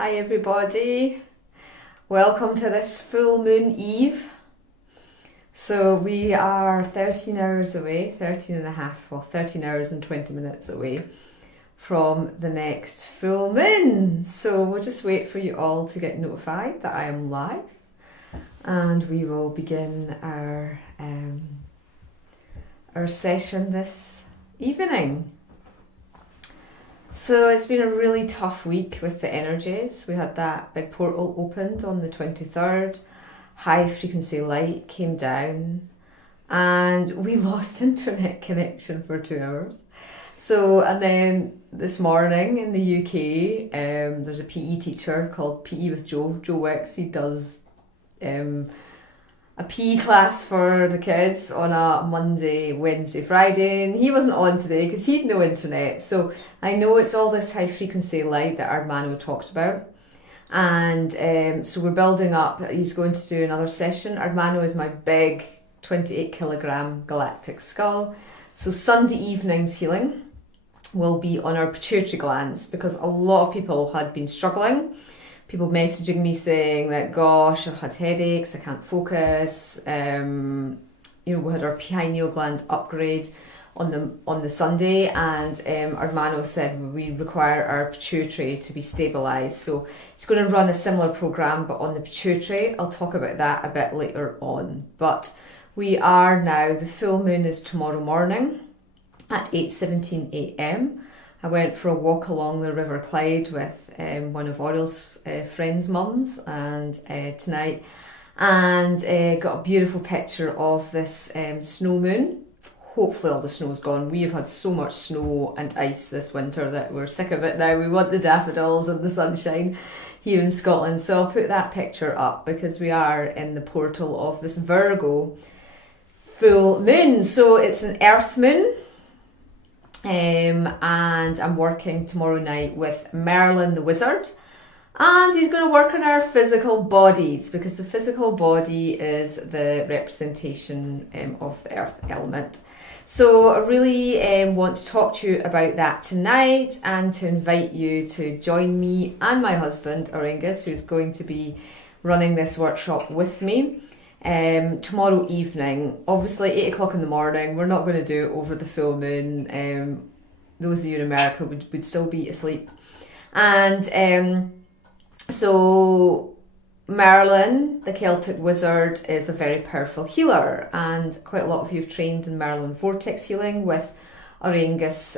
Hi everybody, welcome to this full moon eve. So we are 13 hours away, 13 and a half, well 13 hours and 20 minutes away from the next full moon. So we'll just wait for you all to get notified that I am live and we will begin our session this evening. So it's been a really tough week with the energies. We had that big portal opened on the 23rd, high frequency light came down and we lost internet connection for 2 hours. So, and then this morning in the UK, there's a PE teacher called PE with Joe Wicks. He does a PE class for the kids on a Monday, Wednesday, Friday, and he wasn't on today because he had no internet. So I know it's all this high frequency light that Armano talked about, and so we're building up. He's going to do another session. Armano is my big 28 kilogram galactic skull. So Sunday evening's healing will be on our pituitary glands because a lot of people had been struggling. People messaging me saying that, gosh, I've had headaches, I can't focus. We had our pineal gland upgrade on the Sunday, and Armano said we require our pituitary to be stabilised. So it's going to run a similar programme, but on the pituitary. I'll talk about that a bit later on. But we are now, the full moon is tomorrow morning at 8:17 a.m. I went for a walk along the River Clyde with one of Auriel's friends' mums and tonight, and got a beautiful picture of this snow moon. Hopefully all the snow's gone. We have had so much snow and ice this winter that we're sick of it now. We want the daffodils and the sunshine here in Scotland. So I'll put that picture up because we are in the portal of this Virgo full moon. So it's an earth moon. And I'm working tomorrow night with Merlin the Wizard, and he's going to work on our physical bodies because the physical body is the representation of the earth element. So I really want to talk to you about that tonight and to invite you to join me and my husband Auraengus, who's going to be running this workshop with me. Tomorrow evening, obviously 8 o'clock in the morning. We're not going to do it over the full moon. Those of you in America would still be asleep. And so Merlin, the Celtic wizard, is a very powerful healer, and quite a lot of you have trained in Merlin Vortex healing with Auraengus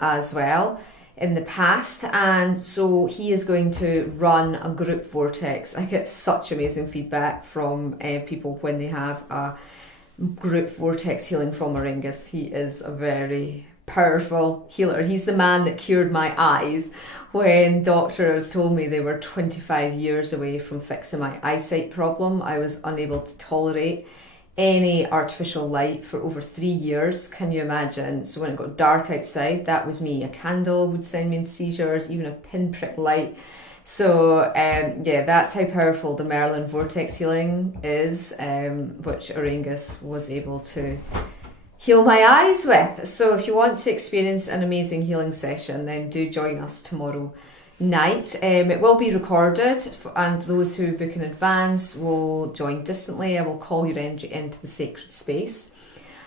as well in the past, and so he is going to run a group vortex. I get such amazing feedback from people when they have a group vortex healing from Auraengus. He is a very powerful healer. He's the man that cured my eyes when doctors told me they were 25 years away from fixing my eyesight problem. I was unable to tolerate any artificial light for over 3 years. Can you imagine? So when it got dark outside, that was me. A candle would send me into seizures, even a pinprick light. So yeah, that's how powerful the Merlin Vortex healing is, which Auraengus was able to heal my eyes with. So if you want to experience an amazing healing session, then do join us tomorrow night. It will be recorded, and those who book in advance will join distantly. I will call your energy into the sacred space.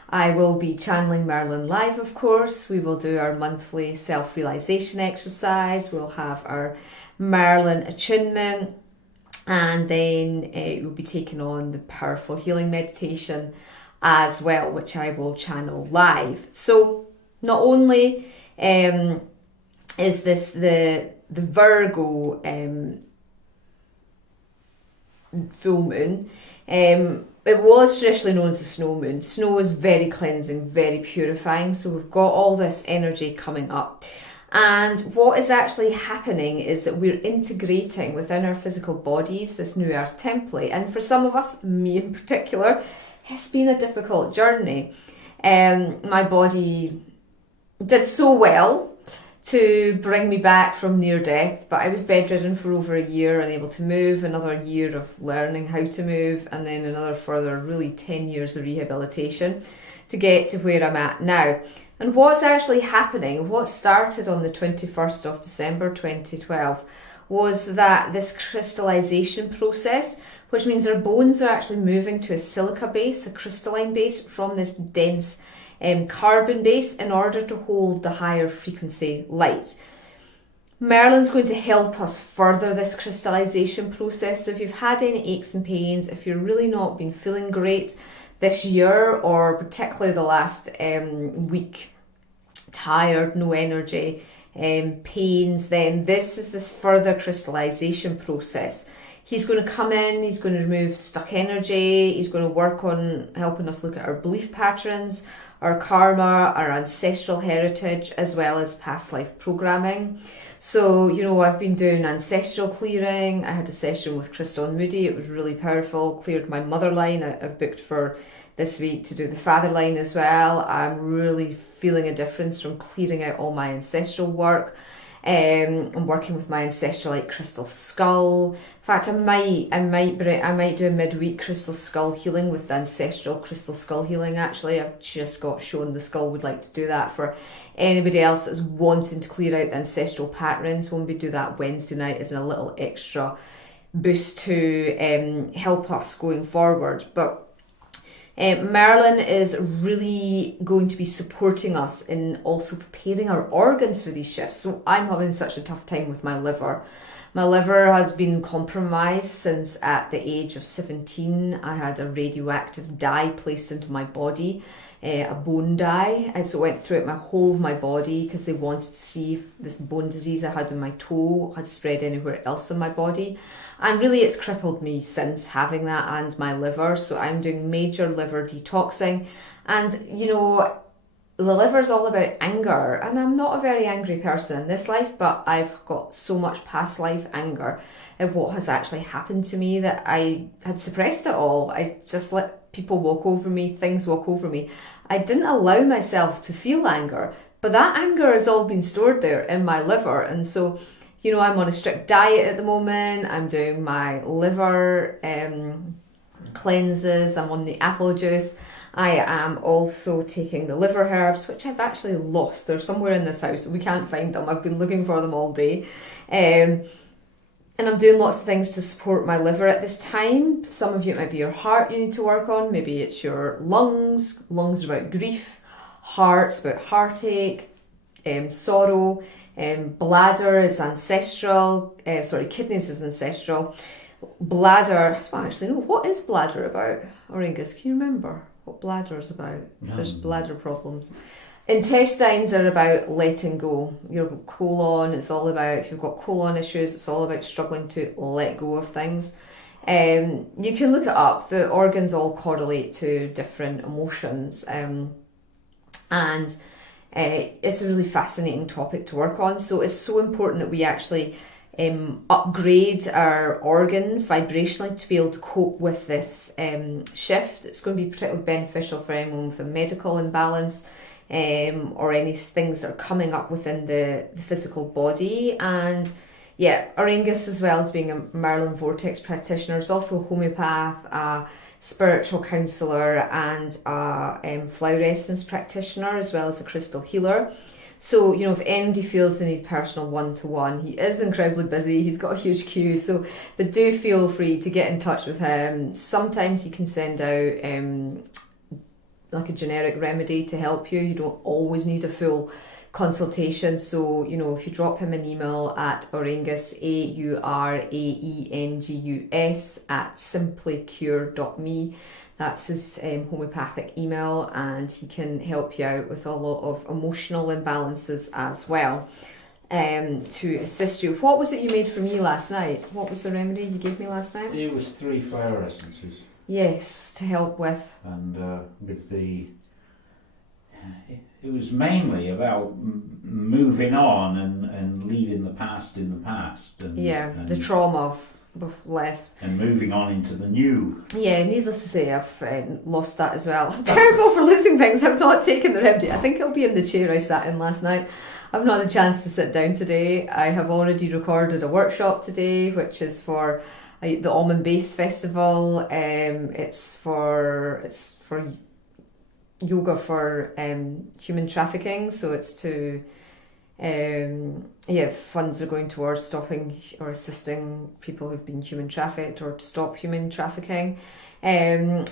I will be channeling Merlin live, of course. We will do our monthly self-realization exercise. We'll have our Merlin attunement, and then we'll be taking on the powerful healing meditation as well, which I will channel live. So not only is this the Virgo full moon, it was traditionally known as the snow moon. Snow is very cleansing, very purifying, so we've got all this energy coming up. And what is actually happening is that we're integrating within our physical bodies this new earth template. And for some of us, me in particular, it's been a difficult journey. My body did so well to bring me back from near death, but I was bedridden for over a year, unable to move, another year of learning how to move, and then another further really 10 years of rehabilitation to get to where I'm at now. And what's actually happening, what started on the 21st of December 2012 was that this crystallization process, which means our bones are actually moving to a silica base, a crystalline base, from this dense carbon base in order to hold the higher frequency light. Merlin's going to help us further this crystallization process. So if you've had any aches and pains, if you're really not been feeling great this year, or particularly the last week, tired, no energy, pains, then this is this further crystallization process. He's going to come in, he's going to remove stuck energy, he's going to work on helping us look at our belief patterns, our karma, our ancestral heritage, as well as past life programming. So, I've been doing ancestral clearing. I had a session with Crystal and Moody. It was really powerful. Cleared my mother line. I've booked for this week to do the father line as well. I'm really feeling a difference from clearing out all my ancestral work. I'm working with my ancestral light crystal skull. In fact, I might do a midweek crystal skull healing with the ancestral crystal skull healing. Actually, I've just got shown the skull. Would like to do that for anybody else that's wanting to clear out the ancestral patterns. When we do that Wednesday night, as a little extra boost to help us going forward. But Merlin is really going to be supporting us in also preparing our organs for these shifts. So I'm having such a tough time with my liver. My liver has been compromised since at the age of 17. I had a radioactive dye placed into my body, a bone dye. And so it went throughout my whole of my body because they wanted to see if this bone disease I had in my toe had spread anywhere else in my body. And really it's crippled me since having that, and my liver. So I'm doing major liver detoxing. And, the liver's all about anger. And I'm not a very angry person in this life, but I've got so much past life anger at what has actually happened to me that I had suppressed it all. I just let people walk over me, things walk over me. I didn't allow myself to feel anger. But that anger has all been stored there in my liver. And so I'm on a strict diet at the moment. I'm doing my liver cleanses. I'm on the apple juice. I am also taking the liver herbs, which I've actually lost. They're somewhere in this house. We can't find them. I've been looking for them all day. And I'm doing lots of things to support my liver at this time. Some of you, it might be your heart you need to work on. Maybe it's your lungs. Lungs are about grief. Heart's about heartache, sorrow. Bladder is ancestral. Kidneys is ancestral. Bladder, I don't actually know. What is bladder about? Auraengus, can you remember what bladder is about? If there's bladder problems. Intestines are about letting go. Your colon, it's all about, if you've got colon issues, it's all about struggling to let go of things. You can look it up. The organs all correlate to different emotions. And it's a really fascinating topic to work on. So it's so important that we actually upgrade our organs vibrationally to be able to cope with this shift. It's going to be particularly beneficial for anyone with a medical imbalance or any things that are coming up within the physical body. And Auraengus, as well as being a Merlin Vortex practitioner, is also a homeopath, a spiritual counsellor, and a flower essence practitioner, as well as a crystal healer. So, if anybody feels they need personal one-to-one, he is incredibly busy. He's got a huge queue. But do feel free to get in touch with him. Sometimes he can send out like a generic remedy to help you. You don't always need a full consultation. So, if you drop him an email at Auraengus, AURAENGUS @simplycure.me. That's his homeopathic email, and he can help you out with a lot of emotional imbalances as well to assist you. What was it you made for me last night? What was the remedy you gave me last night? It was 3 flower essences. Yes, to help with. And it was mainly about moving on and leaving the past in the past. And the trauma of left. And moving on into the new. Yeah, needless to say, I've lost that as well. I'm terrible for losing things. I've not taken the remedy. I think it'll be in the chair I sat in last night. I've not had a chance to sit down today. I have already recorded a workshop today, which is for the Almond Base Festival. It's for yoga for human trafficking. So it's to Funds are going towards stopping or assisting people who've been human trafficked or to stop human trafficking.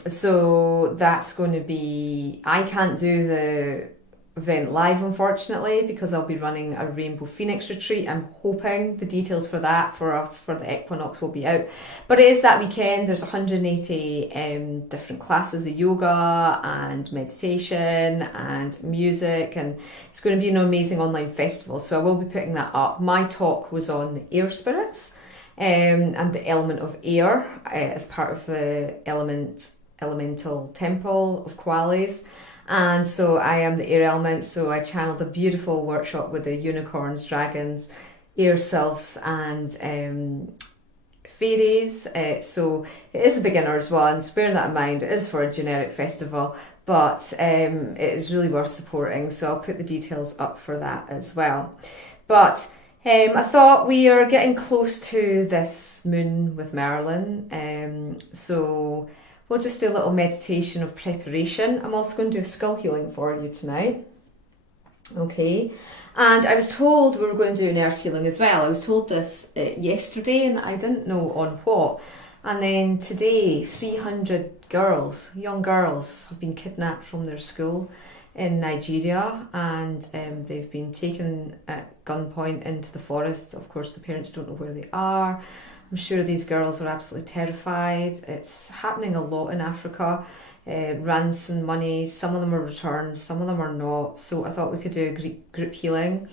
So that's going to be, I can't do the event live unfortunately because I'll be running a Rainbow Phoenix retreat. I'm hoping the details for that for us for the equinox will be out, but it is that weekend. There's 180 different classes of yoga and meditation and music, and it's going to be an amazing online festival, so I will be putting that up. My talk was on the air spirits and the element of air as part of the elemental temple of Qualis. And so I am the air element, so I channeled a beautiful workshop with the unicorns, dragons, air sylphs and fairies. So it is a beginner's one, so bear that in mind. It is for a generic festival, but it is really worth supporting, so I'll put the details up for that as well. But I thought we are getting close to this moon with Merlin, so we'll just do a little meditation of preparation. I'm also going to do a skull healing for you tonight. Okay. And I was told we were going to do an earth healing as well. I was told this yesterday and I didn't know on what. And then today, 300 girls, young girls, have been kidnapped from their school in Nigeria, and they've been taken at gunpoint into the forest. Of course, the parents don't know where they are. I'm sure these girls are absolutely terrified. It's happening a lot in Africa. Ransom money, some of them are returned, some of them are not. So I thought we could do a group healing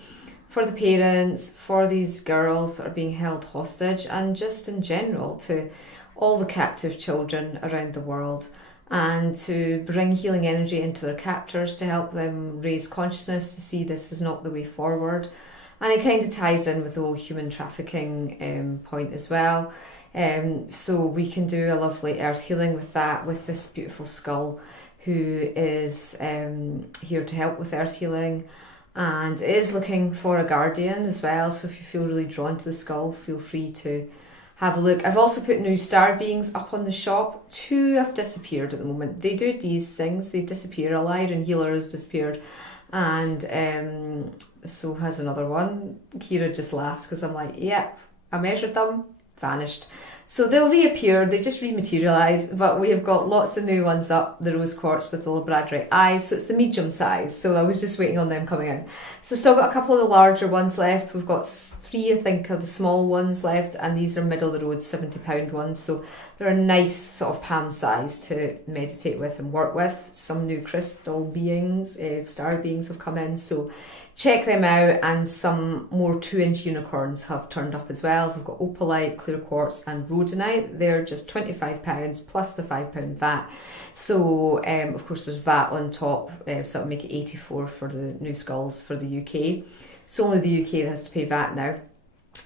for the parents, for these girls that are being held hostage, and just in general to all the captive children around the world, and to bring healing energy into their captors to help them raise consciousness to see this is not the way forward. And it kind of ties in with the whole human trafficking point as well. So we can do a lovely earth healing with that, with this beautiful skull who is here to help with earth healing. And it is looking for a guardian as well. So if you feel really drawn to the skull, feel free to have a look. I've also put new star beings up on the shop. 2 have disappeared at the moment. They do these things, they disappear. A Lyran healer has disappeared. And so has another one. Kira just laughs because I'm like, yep, I measured them, vanished. So they'll reappear, they just rematerialise, but we have got lots of new ones up, the rose quartz with the labradorite eyes, so it's the medium size, so I was just waiting on them coming in. So still got a couple of the larger ones left. We've got 3, I think, of the small ones left, and these are middle of the road £70 ones, so they're a nice sort of palm size to meditate with and work with. Some new crystal beings, star beings have come in, so check them out, and some more 2-inch unicorns have turned up as well. We've got opalite, clear quartz and rhodonite. They're just £25 plus the £5 VAT. So of course there's VAT on top, so that'll make it 84 for the new skulls for the UK. So only the UK that has to pay VAT now.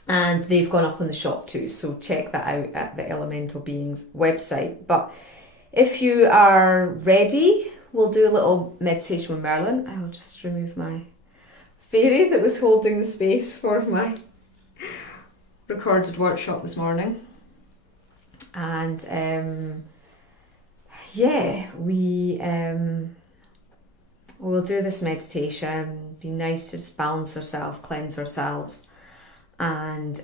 And they've gone up on the shop too, so check that out at the Elemental Beings website. But if you are ready, we'll do a little meditation with Merlin. I'll just remove my fairy that was holding the space for my recorded workshop this morning. And we'll do this meditation. Be nice to just balance ourselves, cleanse ourselves, and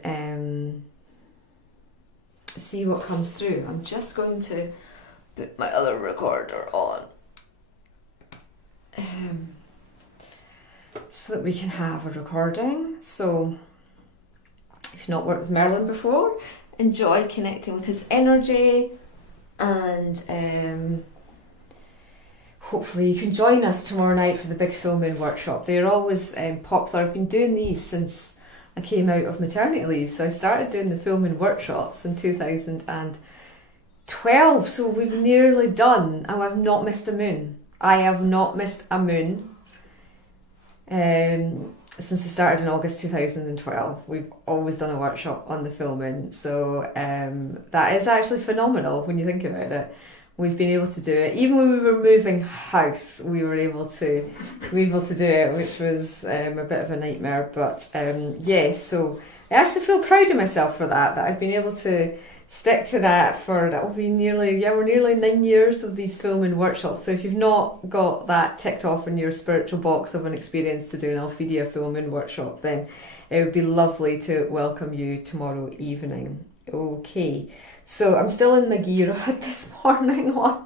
see what comes through. I'm just going to put my other recorder on. So that we can have a recording. So if you've not worked with Merlin before, enjoy connecting with his energy, and hopefully you can join us tomorrow night for the big full moon workshop. They're always popular. I've been doing these since I came out of maternity leave, so I started doing the full moon workshops in 2012, so we've nearly done, and I've not missed a moon. I have not missed a moon since I started in August 2012. We've always done a workshop on the full moon, so that is actually phenomenal when you think about it. We've been able to do it. Even when we were moving house, we were able to do it, which was a bit of a nightmare. But yes, so I actually feel proud of myself for that I've been able to stick to that that'll be we're nearly 9 years of these full moon workshops. So if you've not got that ticked off in your spiritual box of an experience to do an Alphedia full moon workshop, then it would be lovely to welcome you tomorrow evening. Okay, so I'm still in my gear this morning on.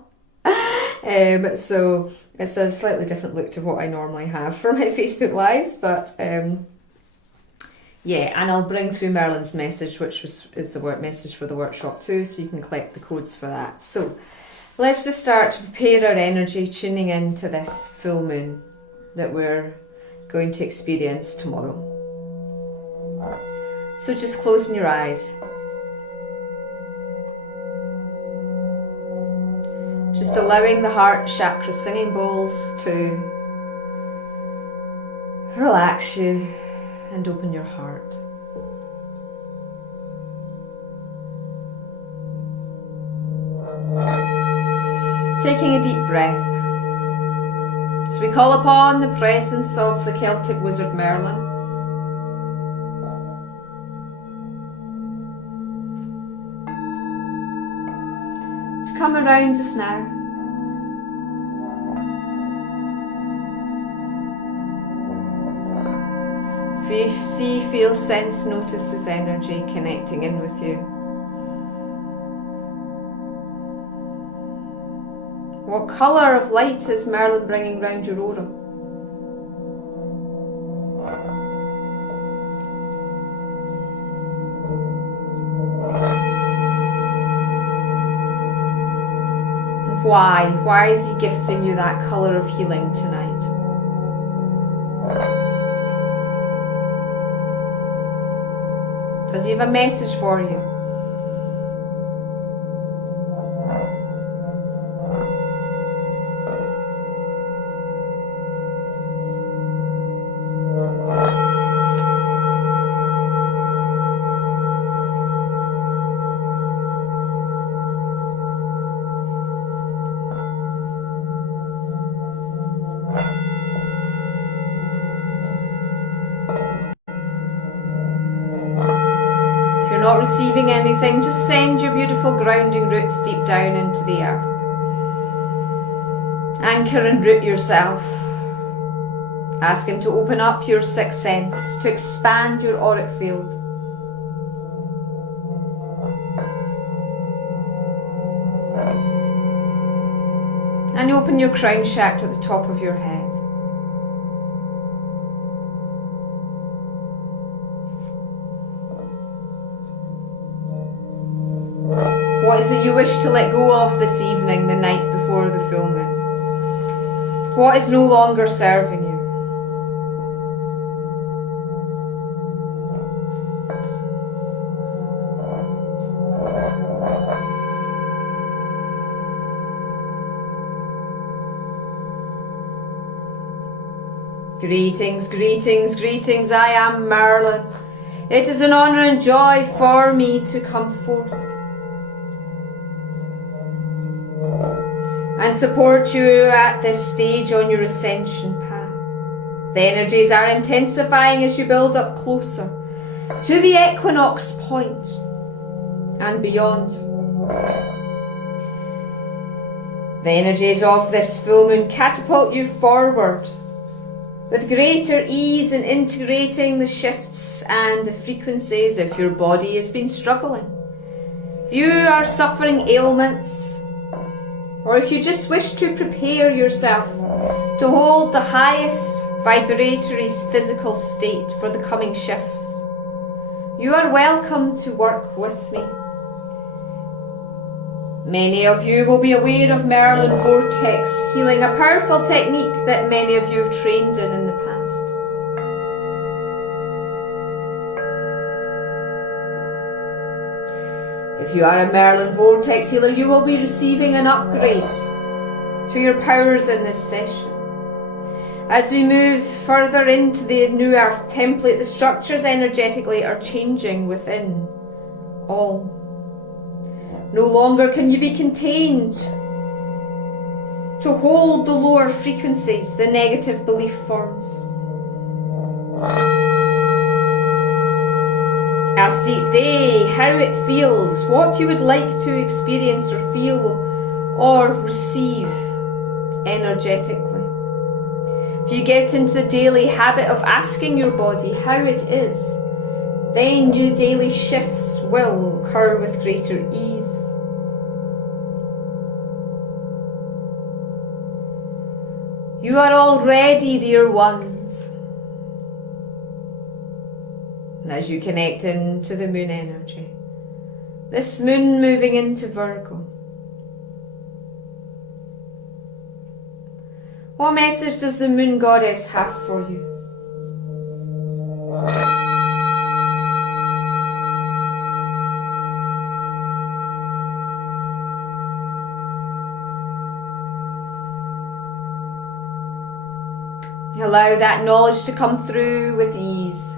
So it's a slightly different look to what I normally have for my Facebook Lives, but yeah, and I'll bring through Merlin's message, which is the message for the workshop too, so you can collect the codes for that. So let's just start to prepare our energy, tuning into this full moon that we're going to experience tomorrow. So just closing your eyes. Just allowing the heart chakra singing bowls to relax you and open your heart. Taking a deep breath. So we call upon the presence of the Celtic wizard Merlin. To come around us now. See, feel, sense, notice his energy connecting in with you. What colour of light is Merlin bringing round your aura? And why? Why is he gifting you that colour of healing tonight? Does he have a message for you? Not receiving anything, just send your beautiful grounding roots deep down into the earth. Anchor and root yourself. Ask him to open up your sixth sense, to expand your auric field. And open your crown chakra at the top of your head. What is it you wish to let go of this evening, the night before the full moon? What is no longer serving you? Greetings, greetings, greetings. I am Merlin. It is an honour and joy for me to come forth and support you at this stage on your ascension path. The energies are intensifying as you build up closer to the equinox point and beyond. The energies of this full moon catapult you forward with greater ease in integrating the shifts and the frequencies if your body has been struggling. If you are suffering ailments, or if you just wish to prepare yourself to hold the highest vibratory physical state for the coming shifts, you are welcome to work with me. Many of you will be aware of Merlin Vortex Healing, a powerful technique that many of you have trained in the past. If you are a Merlin Vortex Healer, you will be receiving an upgrade to your powers in this session. As we move further into the New Earth template, the structures energetically are changing within all. No longer can you be contained to hold the lower frequencies, the negative belief forms. As see each day how it feels, what you would like to experience or feel or receive energetically. If you get into the daily habit of asking your body how it is, then new daily shifts will occur with greater ease. You are all ready, dear ones. And as you connect into the moon energy, this moon moving into Virgo, what message does the moon goddess have for you? Allow that knowledge to come through with ease.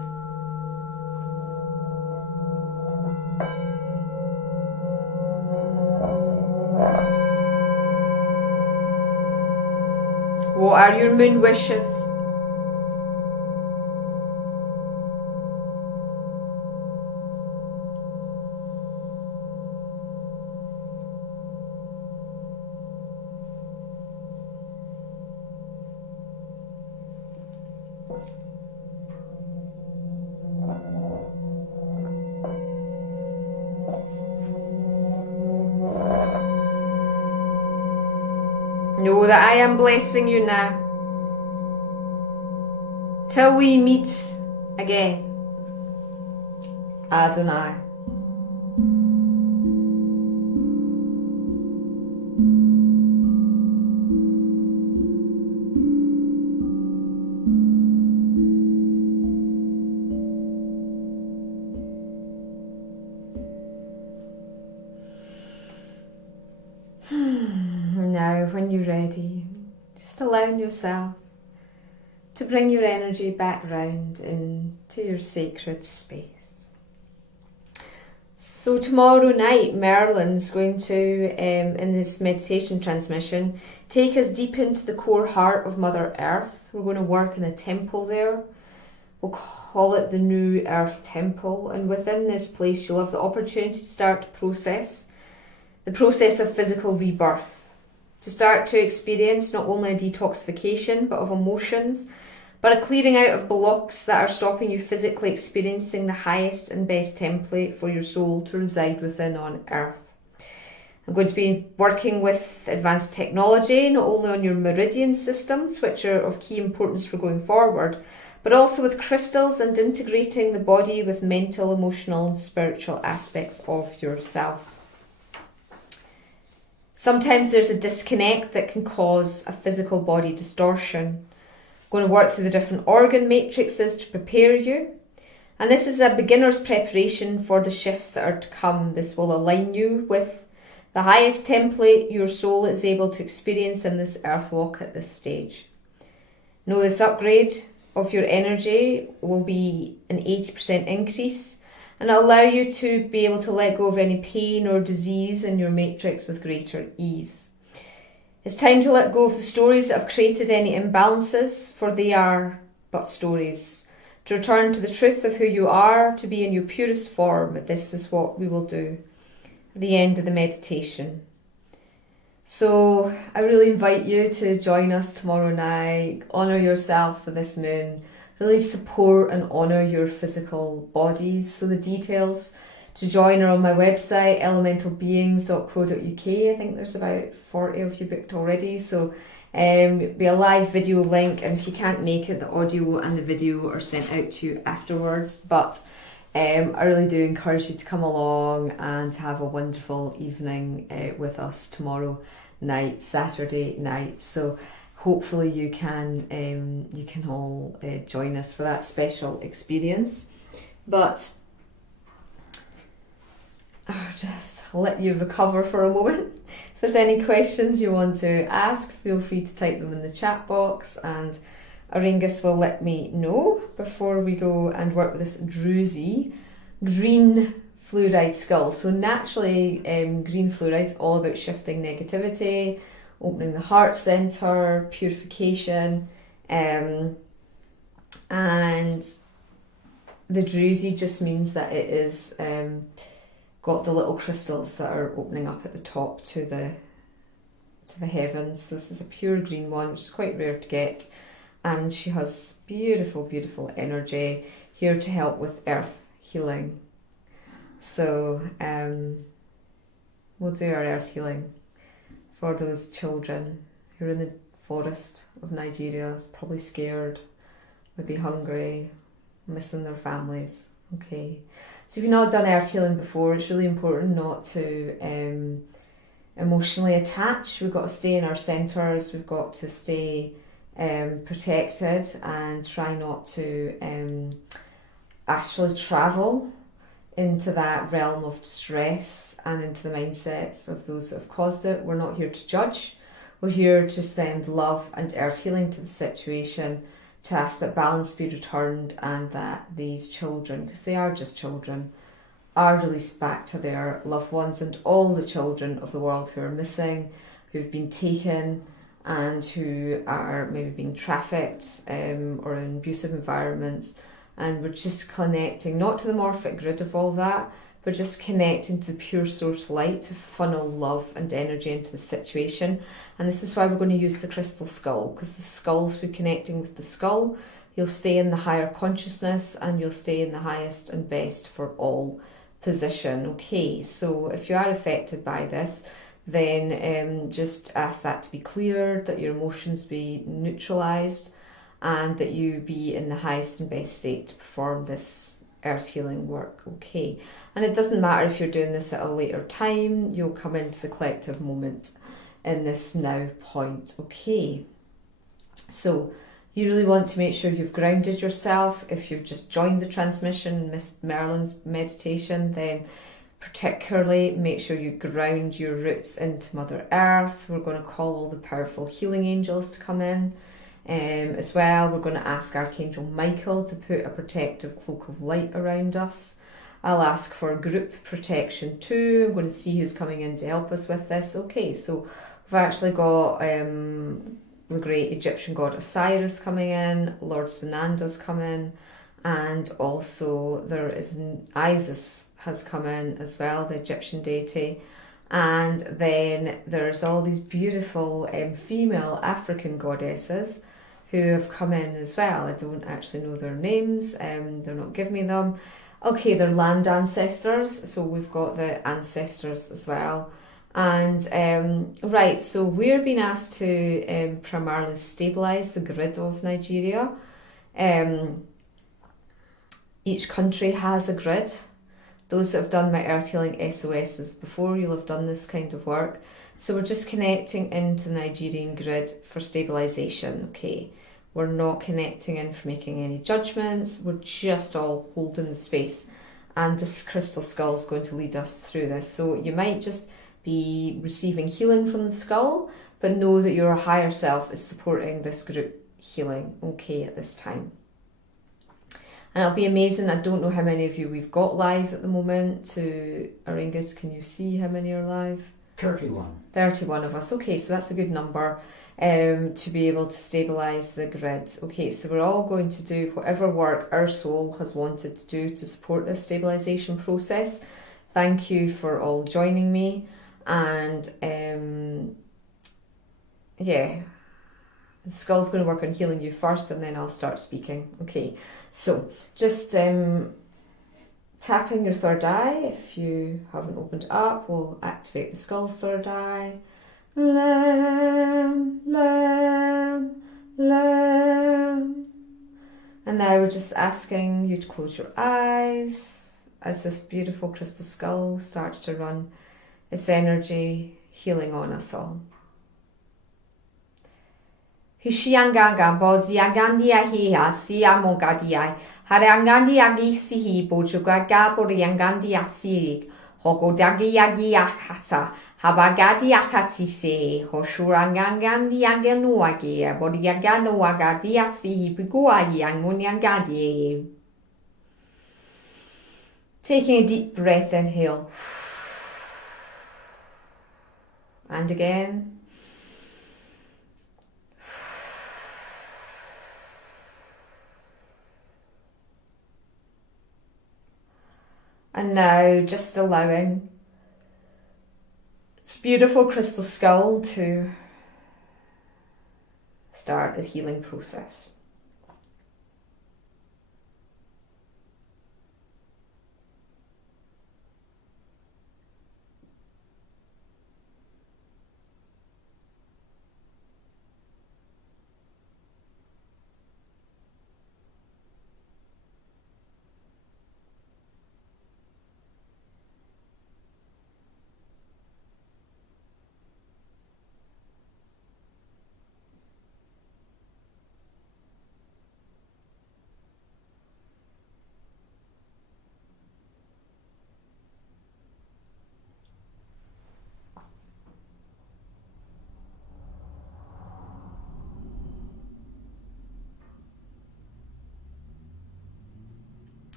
What are your moon wishes? Know that I am blessing you now. Till we meet again. Adonai. Now, when you're ready, just allowing yourself to bring your energy back round into your sacred space. So tomorrow night, Merlin's going to, in this meditation transmission, take us deep into the core heart of Mother Earth. We're going to work in a temple there. We'll call it the New Earth Temple. And within this place, you'll have the opportunity to start the process of physical rebirth. To start to experience not only a detoxification but of emotions, but a clearing out of blocks that are stopping you physically experiencing the highest and best template for your soul to reside within on Earth. I'm going to be working with advanced technology, not only on your meridian systems, which are of key importance for going forward, but also with crystals and integrating the body with mental, emotional and spiritual aspects of yourself. Sometimes there's a disconnect that can cause a physical body distortion. I'm going to work through the different organ matrices to prepare you. And this is a beginner's preparation for the shifts that are to come. This will align you with the highest template your soul is able to experience in this earth walk at this stage. Know this upgrade of your energy will be an 80% increase, and it'll allow you to be able to let go of any pain or disease in your matrix with greater ease. It's time to let go of the stories that have created any imbalances, for they are but stories. To return to the truth of who you are, to be in your purest form. This is what we will do at the end of the meditation. So I really invite you to join us tomorrow night. Honour yourself for this moon. Really support and honour your physical bodies. So the details to join are on my website, elementalbeings.co.uk. I think there's about 40 of you booked already. So it'll be a live video link, and if you can't make it, the audio and the video are sent out to you afterwards. But I really do encourage you to come along and to have a wonderful evening with us tomorrow night, Saturday night. So hopefully you can all join us for that special experience. But I'll just let you recover for a moment. If there's any questions you want to ask, feel free to type them in the chat box, and Auraengus will let me know before we go and work with this druzy green fluoride skull. So naturally, green fluoride is all about shifting negativity, opening the heart center, purification, and the druzy just means that it is got the little crystals that are opening up at the top to the heavens. So this is a pure green one, which is quite rare to get, and she has beautiful, beautiful energy here to help with earth healing. So we'll do our earth healing for those children who are in the forest of Nigeria, probably scared, maybe hungry, missing their families. Okay, so if you've not done earth healing before, it's really important not to emotionally attach. We've got to stay in our centres, we've got to stay protected, and try not to actually travel into that realm of stress and into the mindsets of those that have caused it. We're not here to judge, we're here to send love and earth healing to the situation, to ask that balance be returned, and that these children, because they are just children, are released back to their loved ones, and all the children of the world who are missing, who've been taken, and who are maybe being trafficked or in abusive environments. And we're just connecting, not to the morphic grid of all that, but just connecting to the pure source light to funnel love and energy into the situation. And this is why we're going to use the crystal skull, because the skull, through connecting with the skull, you'll stay in the higher consciousness and you'll stay in the highest and best for all position. Okay, so if you are affected by this, then just ask that to be cleared, that your emotions be neutralized, and that you be in the highest and best state to perform this earth healing work. Okay, and it doesn't matter if you're doing this at a later time, you'll come into the collective moment in this now point. Okay, so you really want to make sure you've grounded yourself. If you've just joined the transmission and missed Merlin's meditation, then particularly make sure you ground your roots into Mother Earth. We're going to call all the powerful healing angels to come in. As well, we're going to ask Archangel Michael to put a protective cloak of light around us. I'll ask for group protection too. I'm going to see who's coming in to help us with this. Okay, so we've actually got the great Egyptian god Osiris coming in, Lord Sunanda's come in, and also there is Isis has come in as well, the Egyptian deity. And then there's all these beautiful female African goddesses who have come in as well. I don't actually know their names, they're not giving me them. Okay, they're land ancestors, so we've got the ancestors as well. And right, so we're being asked to primarily stabilise the grid of Nigeria. Each country has a grid. Those that have done my earth healing SOSs before, you'll have done this kind of work. So we're just connecting into the Nigerian grid for stabilisation, okay? We're not connecting in for making any judgments, we're just all holding the space. And this crystal skull is going to lead us through this. So you might just be receiving healing from the skull, but know that your higher self is supporting this group healing, okay, at this time. And it'll be amazing. I don't know how many of you we've got live at the moment. To Auraengus, can you see how many are live? 31. 31 of us. Okay, so that's a good number to be able to stabilise the grid. Okay, so we're all going to do whatever work our soul has wanted to do to support this stabilisation process. Thank you for all joining me. And yeah, the skull's going to work on healing you first, and then I'll start speaking. Okay, so just tapping your third eye. If you haven't opened it up, we'll activate the skull's third eye. Lam, lam, lam. And now we're just asking you to close your eyes as this beautiful crystal skull starts to run its energy healing on us all. Hishianganga bozi agandia hiya siamo gadiai. Harangandi agi sihi bojugaga boriangandi asig. Hogodagi agi akasa. Habagadi akati se. Hoshurangangandi aganuagi. Boriagano agadi asihi biguagi anguniangadi. Taking a deep breath, inhale. And again. And now just allowing this beautiful crystal skull to start the healing process.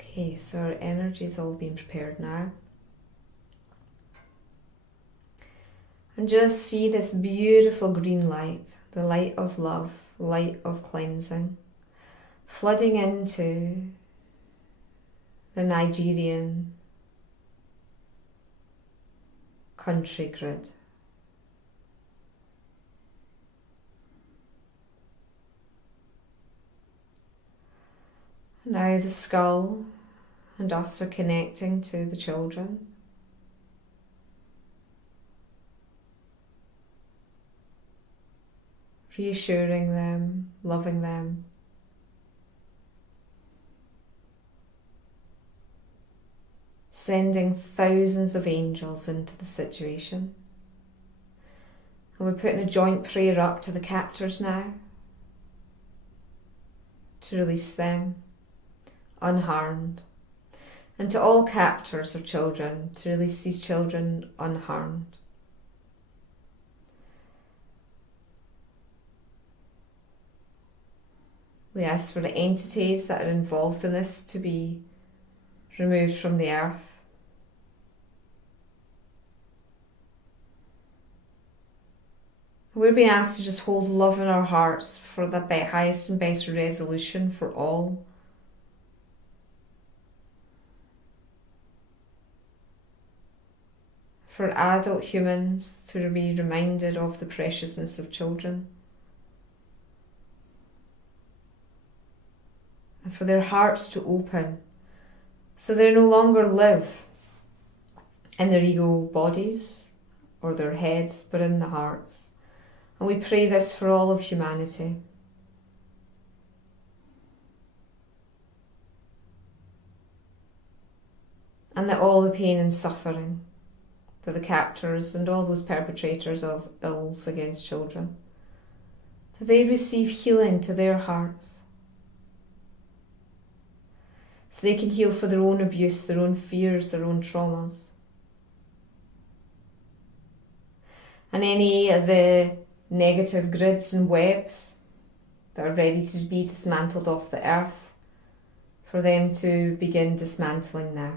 Okay, so our energy's all been prepared now. And just see this beautiful green light, the light of love, light of cleansing, flooding into the Nigerian country grid. Now the skull and us are connecting to the children. Reassuring them, loving them. Sending thousands of angels into the situation. And we're putting a joint prayer up to the captors now to release them unharmed. And to all captors of children, to release these children unharmed. We ask for the entities that are involved in this to be removed from the earth. We're being asked to just hold love in our hearts for the highest and best resolution for all. For adult humans to be reminded of the preciousness of children. And for their hearts to open so they no longer live in their ego bodies or their heads, but in the hearts. And we pray this for all of humanity. And that all the pain and suffering for the captors and all those perpetrators of ills against children, that they receive healing to their hearts. So they can heal for their own abuse, their own fears, their own traumas. And any of the negative grids and webs that are ready to be dismantled off the earth, for them to begin dismantling now.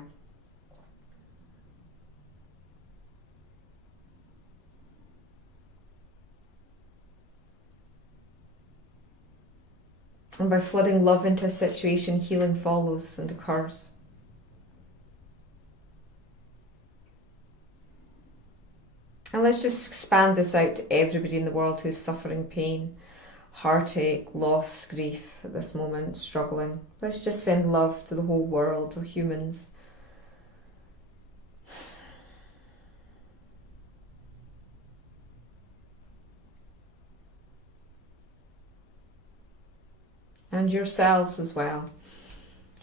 And by flooding love into a situation, healing follows and occurs. And let's just expand this out to everybody in the world who's suffering pain, heartache, loss, grief at this moment, struggling. Let's just send love to the whole world of humans. And yourselves as well.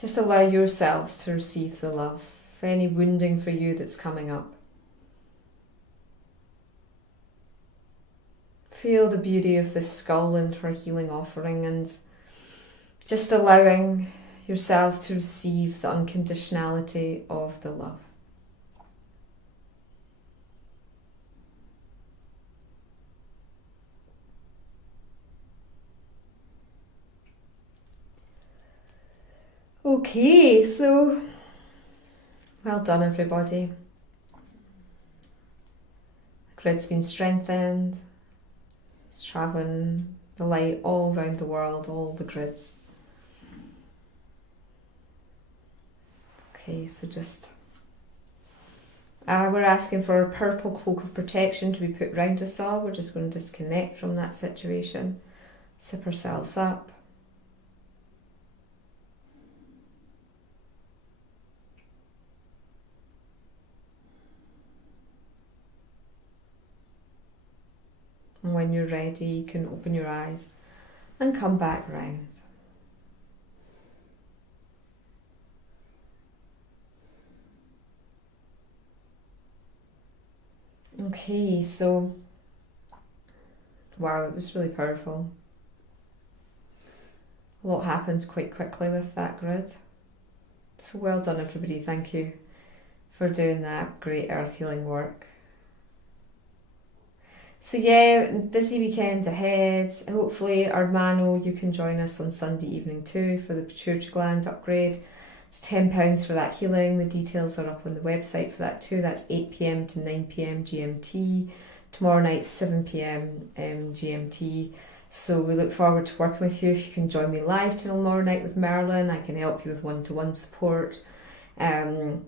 Just allow yourselves to receive the love for any wounding for you that's coming up. Feel the beauty of this skull and her healing offering, and just allowing yourself to receive the unconditionality of the love. Okay, so well done everybody. The grid's been strengthened. It's travelling the light all around the world, all the grids. Okay, so just we're asking for a purple cloak of protection to be put round us all. We're just going to disconnect from that situation, zip ourselves up. And when you're ready, you can open your eyes and come back round. Okay, so wow, it was really powerful. A lot happened quite quickly with that grid. So well done, everybody. Thank you for doing that great earth healing work. So yeah, busy weekend ahead. Hopefully, Armano, you can join us on Sunday evening too for the pituitary gland upgrade. It's £10 for that healing. The details are up on the website for that too. That's 8 p.m. to 9 p.m. GMT. Tomorrow night, 7 p.m. GMT. So we look forward to working with you. If you can join me live tomorrow night with Merlin, I can help you with one-to-one support. Now,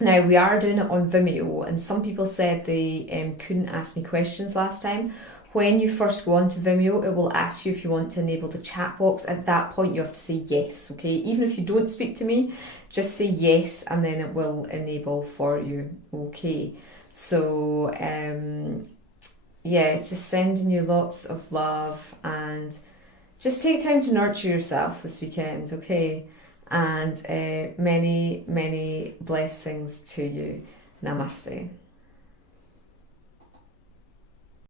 we are doing it on Vimeo, and some people said they couldn't ask me questions last time. When you first go onto Vimeo, it will ask you if you want to enable the chat box. At that point, you have to say yes, okay? Even if you don't speak to me, just say yes, and then it will enable for you, okay? So, yeah, just sending you lots of love, and just take time to nurture yourself this weekend, okay? And many, many blessings to you. Namaste.